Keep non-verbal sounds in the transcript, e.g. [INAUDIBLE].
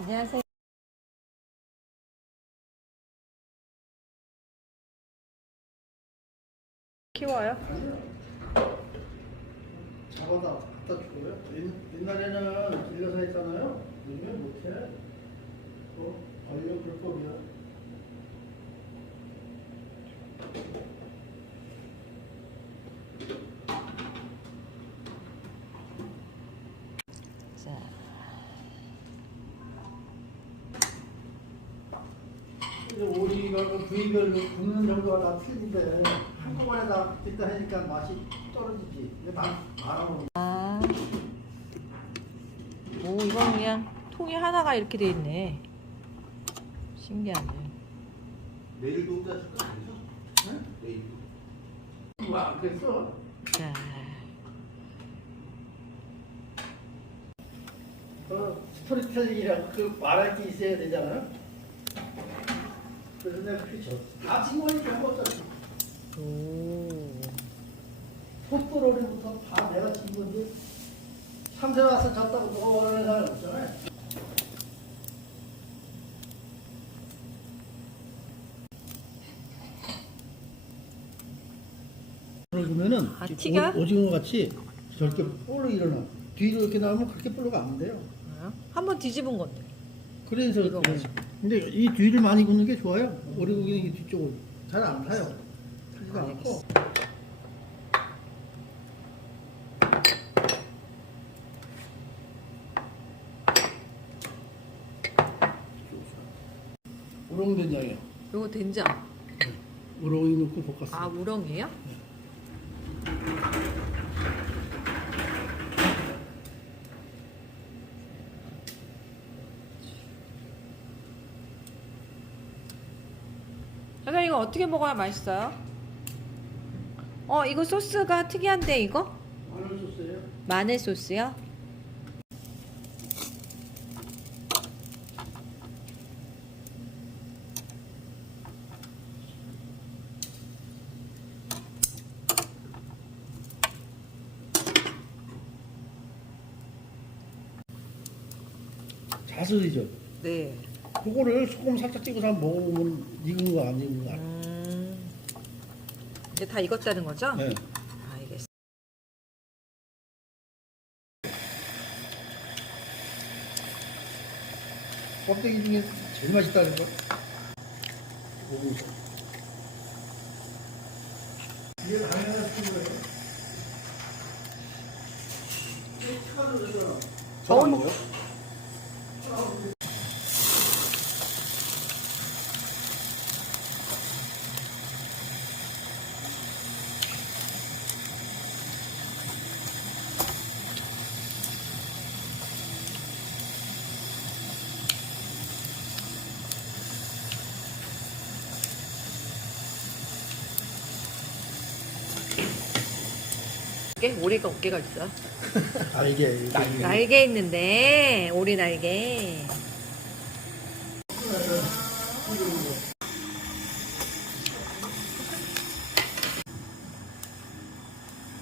안녕하세요. 키워요? 잡아다 갖다 주고요. 옛- 옛날에는 길러서 했잖아요. 요즘에 못해. 어? 관련 불법이야. 자, 근데 오리가 그 부위별로 굽는 정도가 다 틀린데 한꺼번에 다 굽다 하니까 맛이 떨어지지. 이게 다 말아먹는 아, 오 이건 그냥 통이 하나가 이렇게 돼 있네. 신기하네. 내일도 혼자 쓸거 아니죠? 응? 내일도. 뭐안 그랬어? 자, 그 스토리텔링이라고 그 말할 게 있어야 되잖아. 그렇게 졌어. 다 먹었잖아. 오, 포토로리부터 다 내가 친 건데 참새 와서 졌다고 누가 원하는 사람 없잖아요. 그러면은 아, 티가? 오 징어 같이 저렇게 볼로 일어나. 뒤로 이렇게 나오면 그렇게 볼로가 안 돼요. 한번 뒤집은 건데. 그래서 이거 그래. 근데 이 뒤를 많이 굽는 게 좋아요. 오리고기는 이 뒤쪽을 잘안 타요. 타지도 않고. 우렁 된장이요. 요거 된장. 우렁이 넣고 볶았어요. 아 우렁이에요? 이거 어떻게 먹어야 맛있어요? 어 이거 소스가 특이한데 이거? 마늘 소스예요. 마늘 소스요? 자스이죠. 네. 그거를 소금 살짝 찍어서 한번 먹어보면 익은 거 안 익은 거 알아. 음. 이제 다 익었다는 거죠? 네. 알겠어. 껍데기 중에 제일 맛있다는 거. 오고. 이게 당연한 친구예요. 저온 먹어요? 어깨? 오리가 어깨가 있어? [LAUGHS] 날개 날개 날개 있는데 오리 날개.